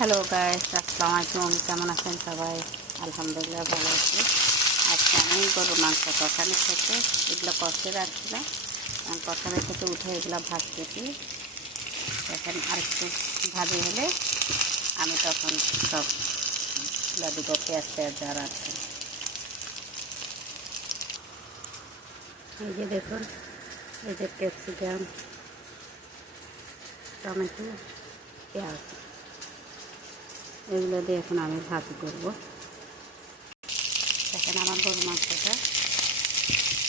Hello guys, আসসালামু আলাইকুম। কেমন আছেন সবাই? আলহামদুলিল্লাহ ভালো আছি। আজকে আমি গরুর মাংস কষানো থেকে এগুলো কষে রাখছিলাম, কষানো থেকে উঠে এগুলো ভাজতেছি। এখন আরেকটু ভাজি হলে আমি তখন সব দিব, পেঁয়াজ যা রাখছি। এই যে দেখুন, এই যে ক্যাপসিকাম, টমেটো, পেঁয়াজ, এগুলো দিয়ে এখন আমি ভাজি করব। এখন আমার গরুর মাংসটা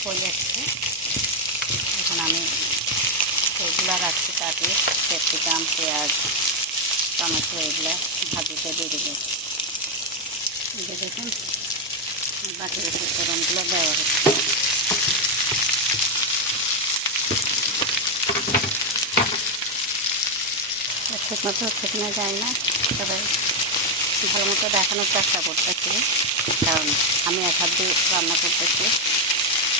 হয়ে যাচ্ছে। এখন আমি এগুলো রাখছি কাটিয়ে, ক্যাপসিকাম, পেঁয়াজ, টমেটো এগুলো ভাজিতে দিয়ে দেবো। এটা দেখুন বাকি উপকরণগুলো দেওয়া হচ্ছে। ঠিক মতো হচ্ছে কিনা যায় না, তবে ভালো মতো দেখানোর চেষ্টা করতেছি, কারণ আমি এক হাত দিয়ে রান্না করতেছি,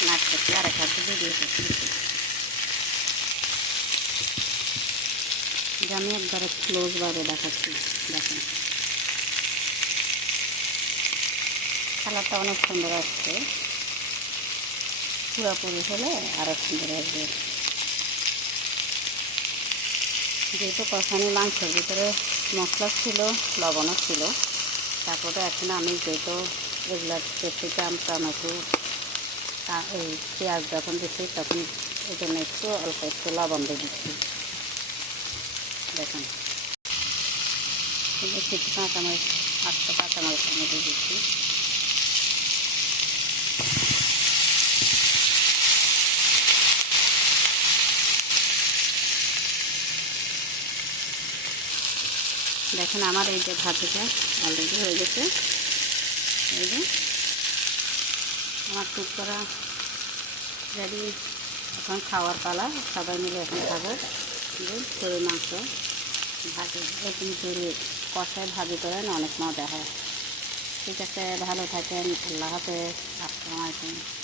নাচতেছি, আর এক হাত দিয়ে ভিডিও করতেছি। যে আমি একবারে ক্লোজ বাইরে দেখাচ্ছি, দেখেন কালারটা অনেক সুন্দর আসছে। পুরোপুরি হলে আরও সুন্দর আসবে। যেহেতু কষানি মাংসের ভিতরে মশলা ছিল, লবণও ছিল, তারপরে এখন আমি যেহেতু এগুলা ক্যাপসিকাম, টমেটো, এই পেঁয়াজ যখন দিচ্ছি তখন এই জন্য একটু অল্প একটু লবণ দিয়ে দিচ্ছি। দেখুন কিছু কাঁচামরিচ, 8টা কাঁচামরিচ আমি দিয়ে দিচ্ছি। দেখেন আমার এই যে ভাজিটা অলরেডি হয়ে গেছে। এই যে আমার টুক করা রেডি। এখন খাওয়ার পালা, সবাই মিলে এখন খাবো। গরুর মাংস ভাজি, এরকম করে কষায় ভাজি করেন, অনেক মজা হয়। ঠিক আছে, ভালো থাকেন। আল্লাহ হাফেজ। আসসালামু আলাইকুম।